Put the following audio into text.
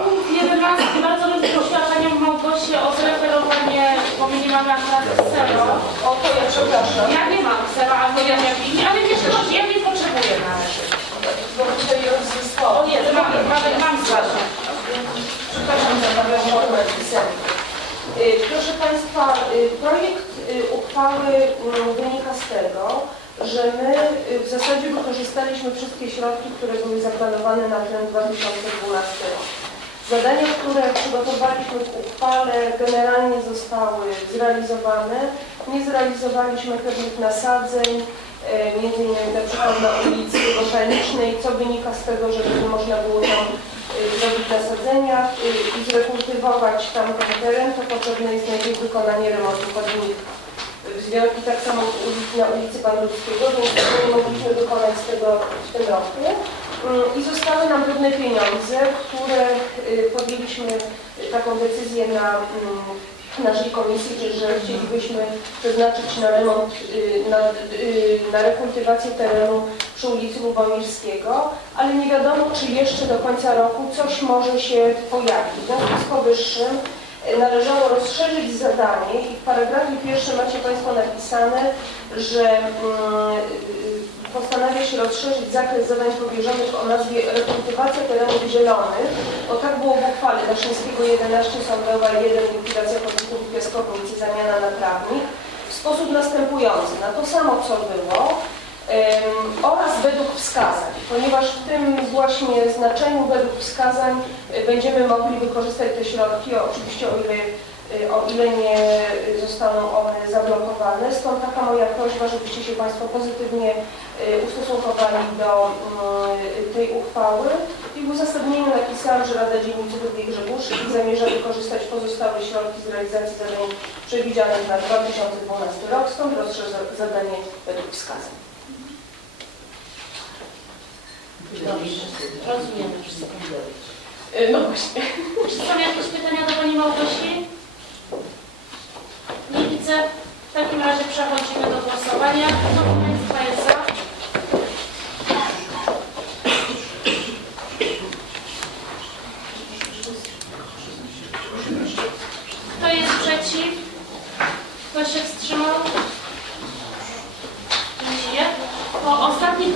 Punkt 11. Bardzo bym prosiła Panią Małgosię o zreferowanie, bo my nie mamy akurat ksero. O, to ja przepraszam. Ja nie mam ksera, albo ja nie wiem, ale wiesz, no, ja nie potrzebuję na razie. Bo tutaj rozzyskało. O nie, mam, mam, mam zgłaszam. Przepraszam za taką formę pisemną. Y, Proszę Państwa, y, projekt y, uchwały mm, wynika z tego, że my w zasadzie wykorzystaliśmy wszystkie środki, które były zaplanowane na ten 2012 rok. Zadania, które przygotowaliśmy w uchwale generalnie zostały zrealizowane. Nie zrealizowaliśmy pewnych nasadzeń, e, między innymi na przykład na ulicy Botanicznej, co wynika z tego, że nie można było tam e, zrobić nasadzenia e, i zrekultywować tam ten teren, to potrzebne jest najpierw wykonanie remontu chodników. W tak samo na ulicy Bandurskiego, więc tego nie mogliśmy wykonać tego w tym roku. Mm, I zostały nam pewne pieniądze, które y, podjęliśmy y, taką decyzję na mm, naszej komisji, że chcielibyśmy przeznaczyć na remont, y, na, y, na rekultywację terenu przy ulicy Lubomirskiego, ale nie wiadomo, czy jeszcze do końca roku coś może się pojawić. W związku z powyższym y, należało rozszerzyć zadanie i w paragrafie pierwszym macie Państwo napisane, że mm, y, postanawia się rozszerzyć zakres zadań powierzonych o nazwie rekultywacja terenów zielonych, bo tak było w uchwale Daszyńskiego 11 Sądowa 1 likwidacja chodników i piaskownicy zamiana na trawnik w sposób następujący, na to samo co było em, oraz według wskazań, ponieważ w tym właśnie znaczeniu według wskazań y, będziemy mogli wykorzystać te środki, oczywiście o ile o ile nie y, zostaną one zablokowane. Stąd taka moja prośba, żebyście się Państwo pozytywnie y, ustosunkowali do y, tej uchwały. I w uzasadnieniu napisałam, że Rada Dzielnicy Ludwik Grzegórz zamierza wykorzystać pozostałe środki z realizacji zadań przewidzianych na 2012 rok, stąd rozszerza zadanie według wskazań. Dobrze, rozumiemy wszystko. Y, No właśnie. takim razie przechodzimy do głosowania. Kto Państwa jest za? Kto jest przeciw? Kto się wstrzymał? Dziękuję. Po ostatnim